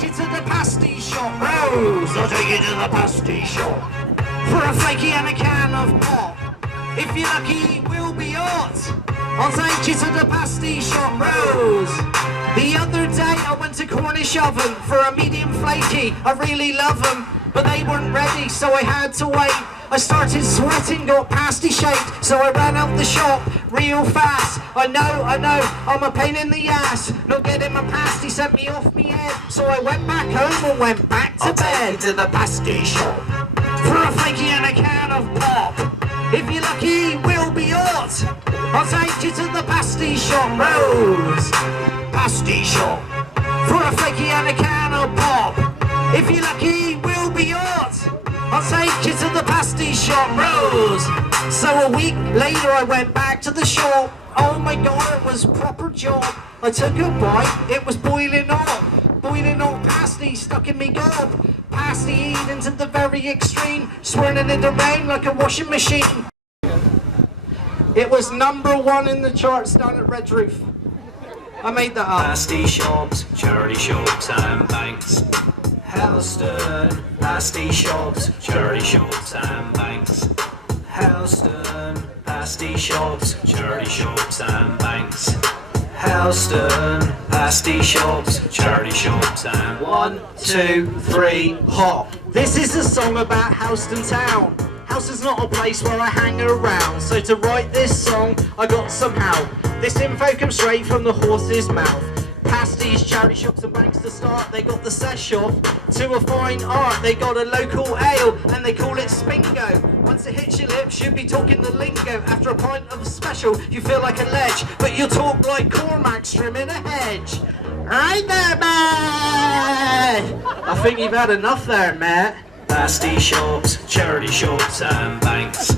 take you to the pasty shop. Rose, I'll take you to the pasty shop. For a flaky and a can of pop. If you're lucky, we'll be hot. I'll take you to the pasty shop. Rose. The other day I went to Cornish Oven for a medium flaky. I really love them, but they weren't ready, so I had to wait. I started sweating, got pasty shaped, so I ran out the shop real fast. I know, I'm a pain in the ass. Not getting my pasty sent me off me head, so I went back home and went back to bed. I'll take you to the pasty shop for a flaky and a can of pop. If you're lucky, we'll be hot. I'll take you to the pasty shop. Rose, pasty shop for a flaky and a can of pop. If you're lucky, we'll be hot. I'll take you to the pasty shop. Rose. So a week later I went back to the shop. Oh my god, it was proper job. I took a bite, it was boiling hot. Boiling hot pasty stuck in me gob. Pasty eating to the very extreme, swirling it around like a washing machine. It was #1 in the charts down at Red Roof. I made that up. Pasty shops, charity shops and banks. Helston, pasty shops, charity shops and banks. Helston, pasty shops, charity shops and banks. Helston, pasty shops, charity shops and 1, 2, 3, hop. This is a song about Helston town. Helston's not a place where I hang around, so to write this song I got some help. This info comes straight from the horse's mouth. Pasties, charity shops and banks to start. They got the sesh off to a fine art. They got a local ale and they call it Spingo. Once it hits your lips, you'll be talking the lingo. After a pint of a special, you feel like a ledge, but you'll talk like Cormac trimming a hedge. Right there, mate! I think you've had enough there, mate. Pasty shops, charity shops and banks.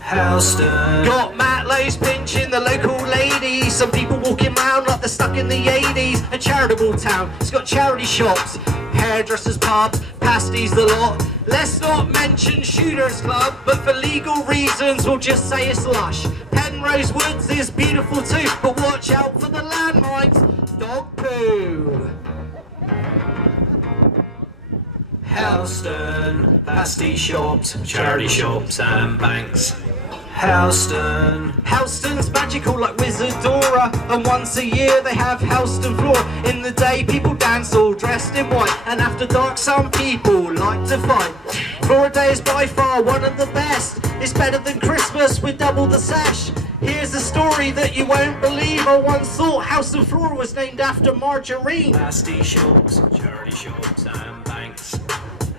Helston. Got Matlow's pinching the local ladies. Some people walking round like they're stuck in the 80s. A charitable town, it's got charity shops, hairdressers, pubs, pasties, the lot. Let's not mention Shooters Club, but for legal reasons we'll just say it's lush. Penrose Woods is beautiful too, but watch out for the landmines. Dog poo. Helston, pasty shops, charity shops and banks. Helston. Helston's magical like Wizardora, and once a year they have Helston floor. In the day people dance all dressed in white, and after dark some people like to fight. Flora Day is by far one of the best. It's better than Christmas with double the sesh. Here's a story that you won't believe. I once thought Helston Floor was named after margarine. Pasty shops, charity shops and banks.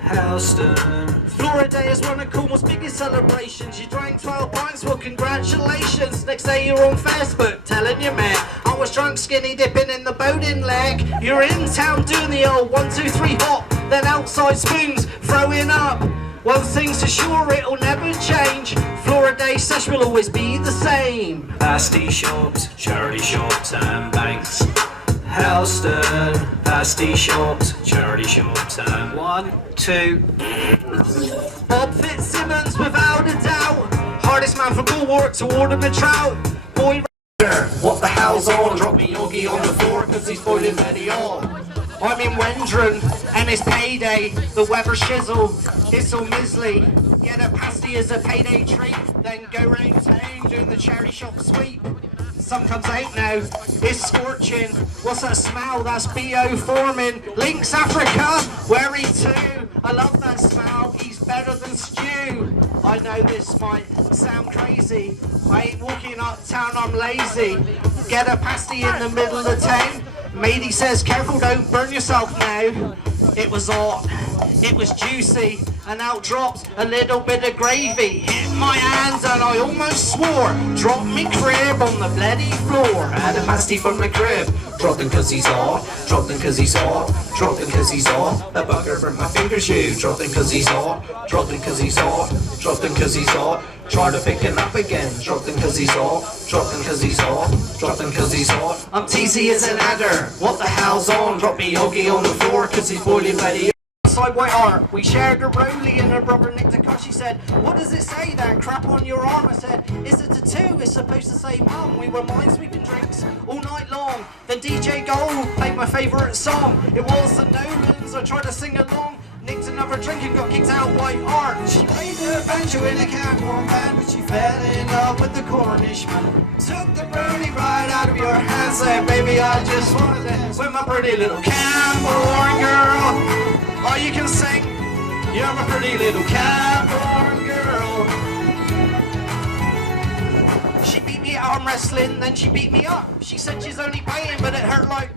Helston. Flora Day is one of Cornwall's biggest celebrations. You drank 12 pints, well congratulations. Next day you're on Facebook telling your mate, I was drunk skinny dipping in the boating leg. You're in town doing the old 1, 2, 3 hop, then outside spoons throwing up. One thing's for sure, it'll never change. Flora Day sesh will always be the same. Pasty shops, charity shops and banks. Helston, pasty shops, charity shops and 1, 2. Bob Fitzsimmons without a doubt, hardest man from Bulwark to Alderman Trout. Boy, what the hell's on? Drop me Yogi on the floor cause he's boiling ready on. I'm in Wendron and it's payday. The weather shizzle, it's all mizzly. Get a pasty as a payday treat, then go round town doing the charity shop sweep. Sun comes out now, it's scorching. What's that smell? That's B.O. Foreman. Lynx Africa, where he too? I love that smell, he's better than stew. I know this might sound crazy. I ain't walking uptown, I'm lazy. Get a pasty in the middle of town. Matey says, careful, don't burn yourself now. It was hot, it was juicy, and out dropped a little bit of gravy. Hit my hands and I almost swore. Dropped me crib on the bloody floor. Had a pasty from the crib. Dropped him cause he's hot. Dropped him cause he's hot. Dropped him cause he's hot. The bugger from my fingers you. Dropped him cause he's hot. Dropped him cause he's hot. Dropped him cause he's hot. Tried to pick him up again. Dropped him cause he's hot. Dropped him cause he's hot. Dropped him cause he's hot. I'm teasy as an adder. What the hell's on? Drop me Yogi on the floor cause he's boiling ready. outside White Hart. We shared a rollie and her brother nicked a car. She said, what does it say, that crap on your arm? I said, it's a tattoo, it's supposed to say mum. We were mind sweeping drinks all night long. Then DJ Gold played my favourite song. It was the Nolans, I tried to sing along. Nicked another drink and got kicked out White Hart. She played the banjo in a Camborne band, but she fell in love with the Cornishman. Took the brownie right out of your hand, said, baby, I just wanna dance with my pretty little Camborne girl. Oh, you can sing, you're my pretty little Camborne girl. She beat me at arm wrestling, then she beat me up. She said she's only paying, but it hurt like.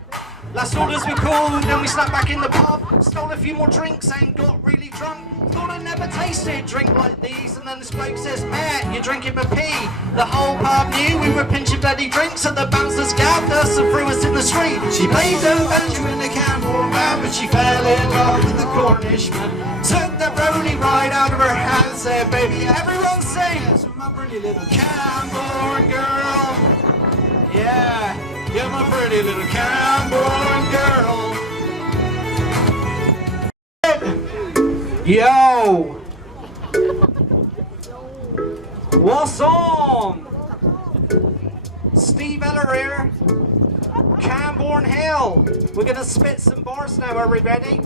Last orders we called, then we snapped back in the pub. Stole a few more drinks and got really drunk. Thought I never tasted drink like these. And then this bloke says, man, you're drinking my pee. The whole pub knew we were pinching bloody drinks, and the bouncers gabbed us and threw us in the street. She played the banjo in the Camborne band, but she fell in love with the Cornishman. Took the brownie right out of her hand, said, baby, everyone sings with my pretty little Camborne girl. Yeah. You're my pretty little Camborne girl. Yo! What's on? Steve Eller here. Camborne Hill. We're gonna spit some bars now, are we ready?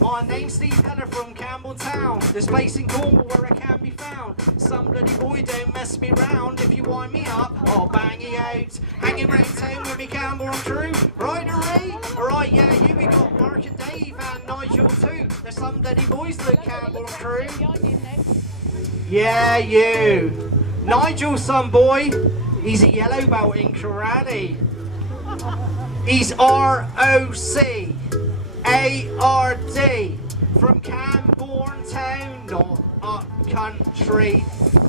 My name's Steve Eller from Campbell Town. This place in Cornwall where I can be found. Some bloody boy don't mess me round. If you wind me up, I'll bang you out. Hanging round town with me Camborne crew. Right, Ray? Alright, yeah, you we got Mark and Dave and Nigel too. There's some bloody boys, the Camborne crew. Yeah, you. Nigel's some boy. He's a yellow belt in karate. He's ROC. ARD from Camborne Town, not up country.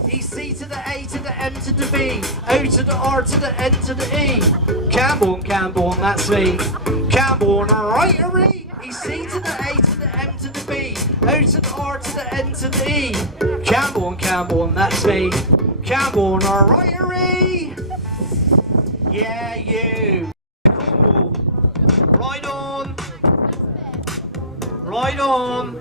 He's C to the A to the M to the B, O to the R to the N to the E. Camborne, Camborne, that's me. Camborne, rightery. He's C to the A to the M to the B, O to the R to the N to the E. Camborne, Camborne, that's me. Camborne, rightery. Yeah, you. Right on. Right on.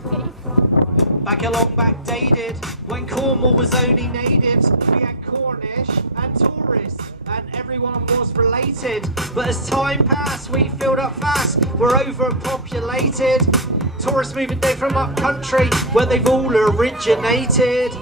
Back along, backdated. When Cornwall was only natives, we had Cornish and tourists, and everyone was related. But as time passed, we filled up fast. We're overpopulated. Tourists moving down from up country, where they've all originated.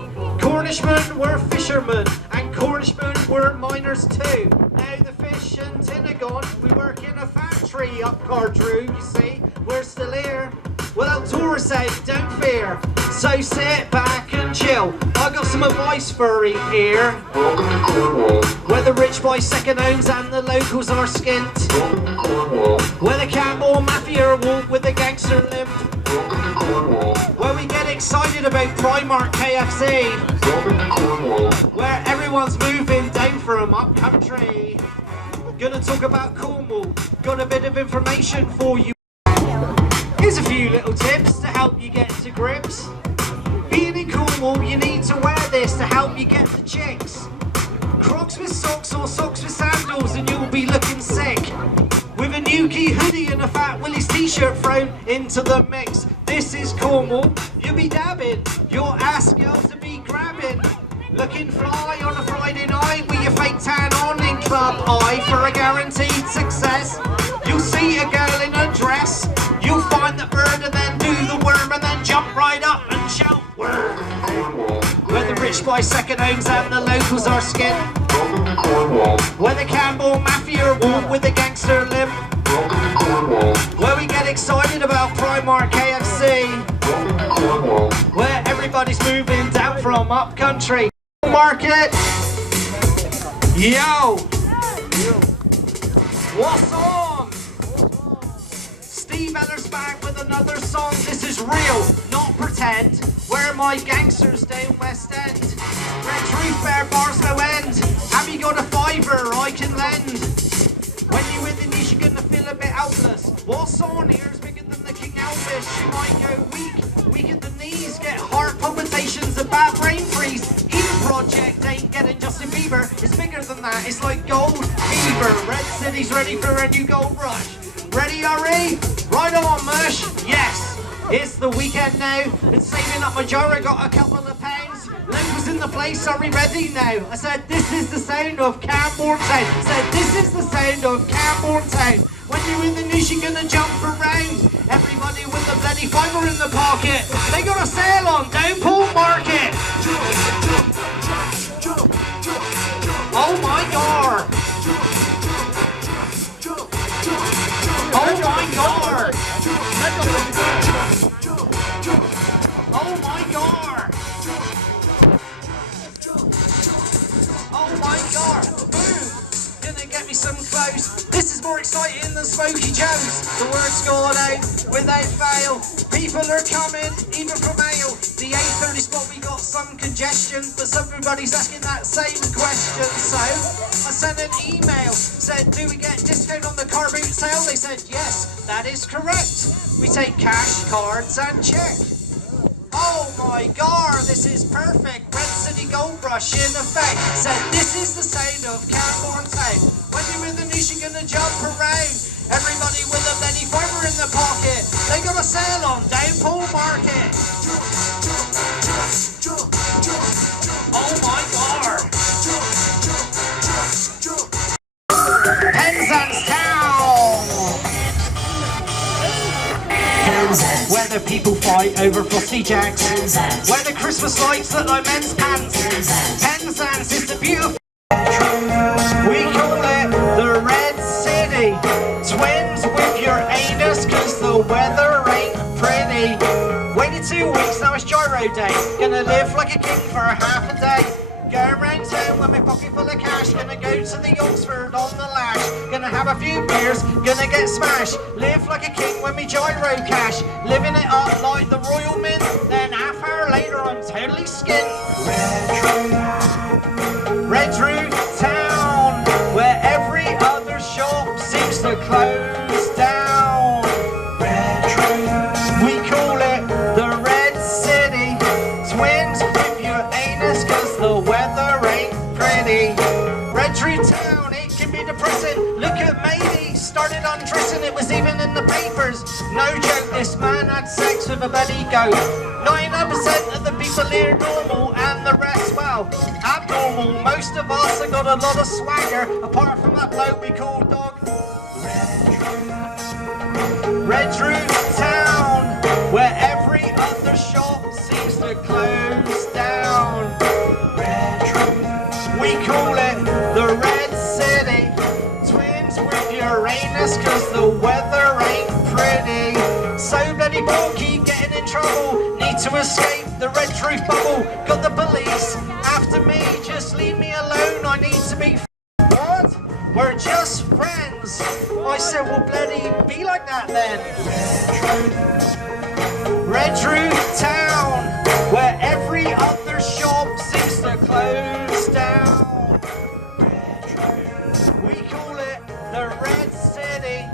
Cornishmen were fishermen, and Cornishmen were miners too. Now the fish and tin are gone. We work in a factory up Cardrew, you see. We're still here. Well, tourists out, don't fear. So sit back and chill. I got some advice for you here. Welcome to Cornwall. Where the rich buy second homes and the locals are skint. Welcome to Cornwall. Where the Camborne Mafia walk with the gangster limp. Welcome to Cornwall. Where we get excited about Primark KFC. Welcome to Cornwall. Where everyone's moving down from up country. Gonna talk about Cornwall. Got a bit of information for you. Here's a few little tips to help you get to grips. Being in Cornwall, you need to wear this to help you get the chicks. Crocs with socks or socks with sandals and you'll be looking sick. With a Nuki hoodie and a Fat Willie's t-shirt thrown into the mix. This is Cornwall, you'll be dabbing. Your ass girls to be grabbing. Looking fly on a Friday night with your fake tan on in Club I for a guaranteed success. You'll see a girl in a dress. You'll find the bird and then do the worm and then jump right up and shout worm. Where the rich buy second homes and the locals are skint. Welcome to Cornwall. Where the Camborne Mafia walk with the gangster limp. Welcome to Cornwall. Where we get excited about Primark KFC. Welcome to Cornwall. Where everybody's moving down from up country. Market. Yo. What's on? Steve Eller's back with another song. This is real, not pretend. Where my gangsters down West End. Where truth bear bars no end. Have you got a fiver I can lend? When you're in the niche, you're gonna feel a bit helpless. What's on here is bigger than the King Elvis. You might go weak at the knees, get heart palpitations and bad brain freeze. Eden Project ain't getting Justin Bieber. It's bigger than that, it's like gold fever. Red City's ready for a new gold rush. Ready, Ari? Right on, mush. Yes. It's the weekend now. Been saving up my jar. I got a couple of pounds. Leg was in the place. Are we ready now? I said, this is the sound of Camborne Town. I said, this is the sound of Camborne Town. When you're in the news, you're gonna jump around. Everybody with a bloody fiver in the pocket. They got a sale on Downpool Market. Oh my god. Oh my god. Oh my god. Oh my god. Boom. Gonna get me some clothes. This is more exciting than Smokey Joe's. The word's gone out without fail. People are coming, even from Ale. The 8:30 spot, we got some congestion, but everybody's asking that same question. So I sent an email, said, do we get discount on the car boot sale? They said, yes, that is correct. We take cash, cards and check. Oh my god, this is perfect. Red City Gold Rush in effect. Said, this is the sound of Camborne Town. When you're in the news, you're gonna jump around. Everybody with a bloody fiver in the pocket. They got a sale on Downpool Market. Oh my god. Penzance Town. Where the people fight over frosty jacks. Where the Christmas lights look like men's pants. Penzance is the beautiful. We call it the Red City. Twins with your anus, cause the weather ain't pretty. Waited 2 weeks, now it's Gyro Day. Gonna live like a king for half a day. Going round town with my pocket full of cash. Gonna go to the Oxford on the lash. Gonna have a few beers, gonna get smashed. Live like a king with me gyro cash. Living it up like the Royal Mint. Then half hour later I'm totally skint. Redruth Town, where every other shop seems to close down. We call it the Red City. Twins with your anus, cause the weather ain't pretty. Redruth Town, it can be depressing. Look at Matey, started undressing, it was even in the papers. No joke, this man had sex with a bloody goat. 99% of the people here normal, and the rest, well, abnormal. Most of us have got a lot of swagger, apart from that bloke we call Dog. Redruth Town, where every other shop seems to close down. We call it the Red City. Twins with Uranus, cause the weather ain't pretty. So bloody bulky, getting in trouble. Need to escape the Redruth bubble. Got the police after me, just leave me alone. I need to be. What? We're just friends. I said, well, bloody be like that then. Redruth Town, where every other shop seems to close down. We call it the Red City.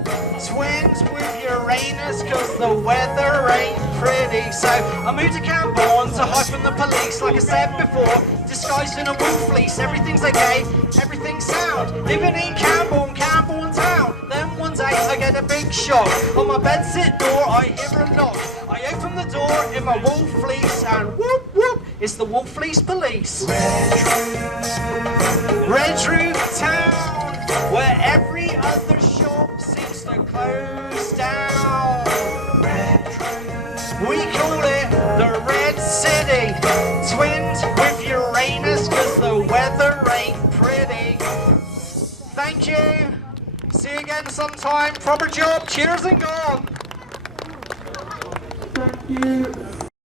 Twins with Uranus, cause the weather ain't pretty. So I moved to Camborne to hide from the police. Like I said before, disguised in a wool fleece. Everything's okay, everything's sound. Living in Camborne, Camborne Town. Then one day I get a big shock. On my bedsit door I hear a knock. I open the door in my wool fleece and whoop whoop, it's the wool fleece police. Redruth Town, where every other shop seems to close down. We call it the Red City. Twins with Uranus, cause the weather ain't pretty. Thank you. See you again sometime. Proper job. Cheers and gone. Thank you.